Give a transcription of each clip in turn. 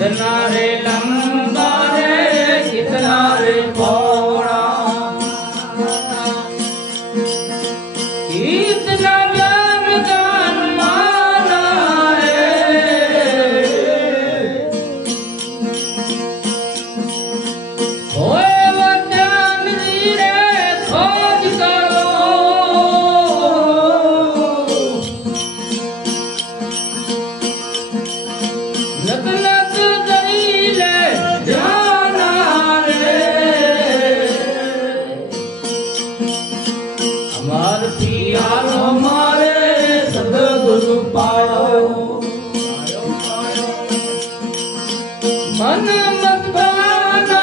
कितना रे लंबा रे कितना रे चौड़ा, कितना ज्ञान गान माना है, होए वो ज्ञान रे खोज करो, लग लग दलीले जाना रे, हमार पिया हमारे सदगुरु पायो, मन मत भाना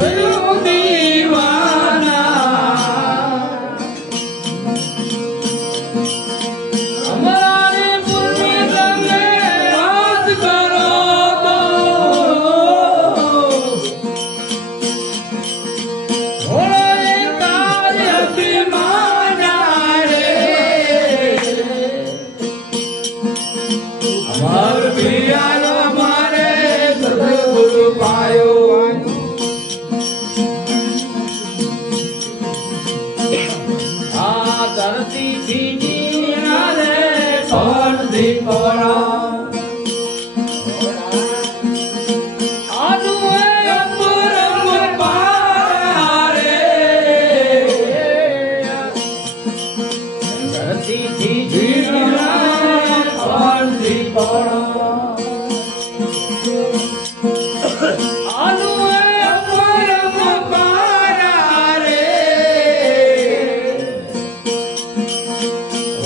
भयो दीवाना, हमारे पुण्य में याद करो तो, थोड़ा एक कार्य अभिमाना रे, हमार पिया हमारे सदगुरु पायो, आ धरती थी जीना रे कौन दी पड़ा, आलू है अपुरम पारे, धरती थी जीना कौन दी पड़ा, आलू है अपुरम पारे,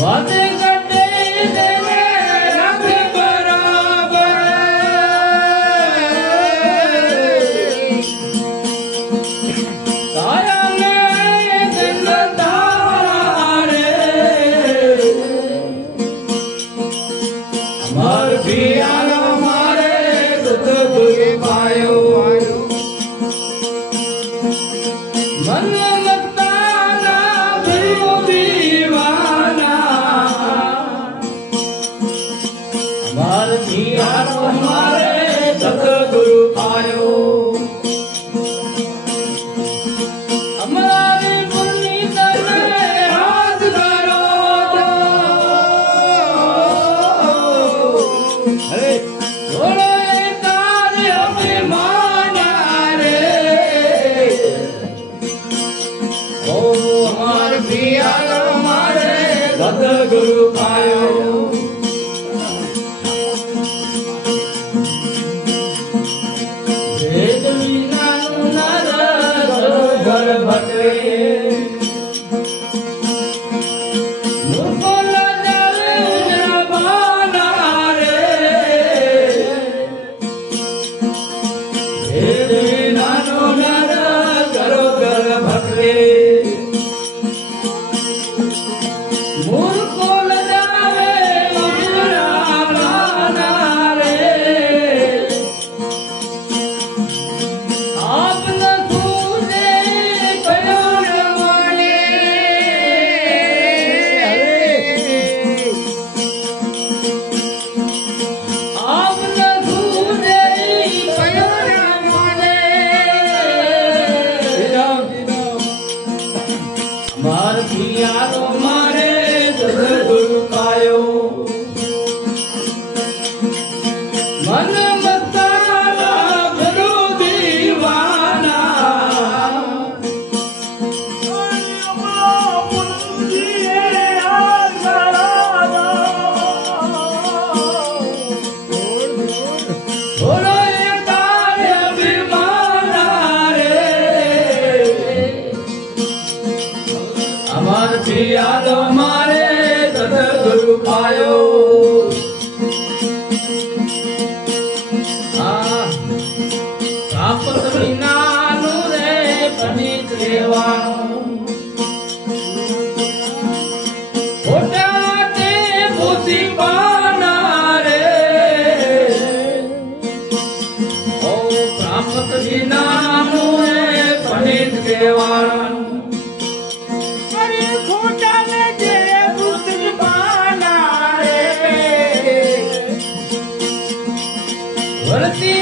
वादे गड्ढे देवे रंग बराबर, काया में जिंदार रे, हमार पिया हमारे सदगुरु पायो, मन लगता ना भयो दीवाना, हमार पिया हमारे सदगुरु पायो, हमारे पुनीत में याद करो तो, थोड़ा एक कार्य अभिमाना रे, ओ हमार पिया हमारे सदगुरु पायो, वेद बिना नर घर भटके, मुझको न जावे उजरा बाना रे, वेद बिना नर घर भटके, मुझको न जावे उजरा बाना रे, आप न सूझे कयो न माने, आप न सूझे कयो न माने, हमार पिया हमारे सदगुरु पायो, मन मस्ताना भरो दीवाना, थोड़ा एक कार्य अभिमाना रे, हमार पिया हमारे सदगुरु पायो, प्राप्त बिना रे पनीत लेवानो, खोटाटे बुद्धि पाना रे, ओ प्राप्त बिना रे पनीत लेवानो, अरे खोटा ने बुद्धि पाना रे, वरती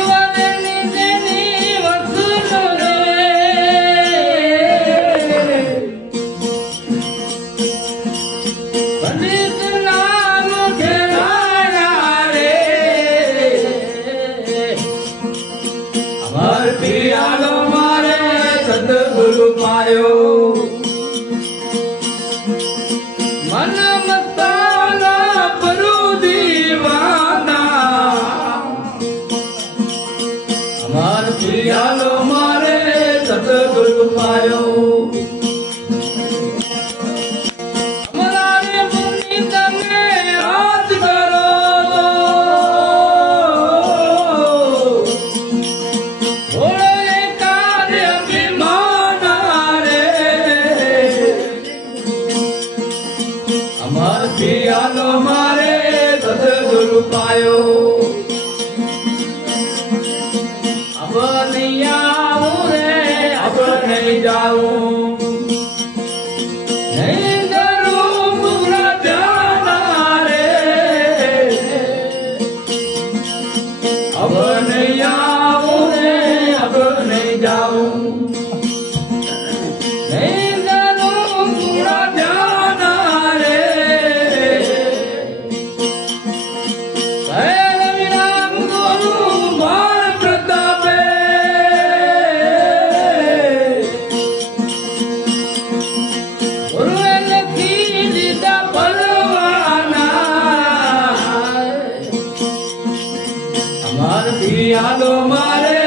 અમાર પિયાલો મારે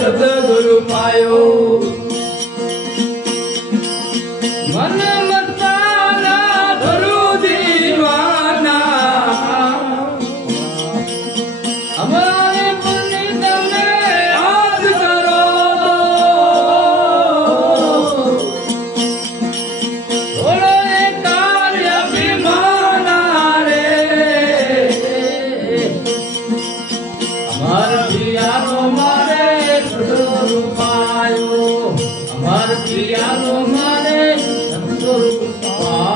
સદગુરુ પાયો મન મસ્તાના ધરું દીવાના અમારે પુણ્ય તમને યાદ કરો થોડો એક કાર્ય અભિમાના રે અમાર પિયાલો મારે સદગુરુ પાયો અમાર પિયાલો મારે સદગુરુ પાયો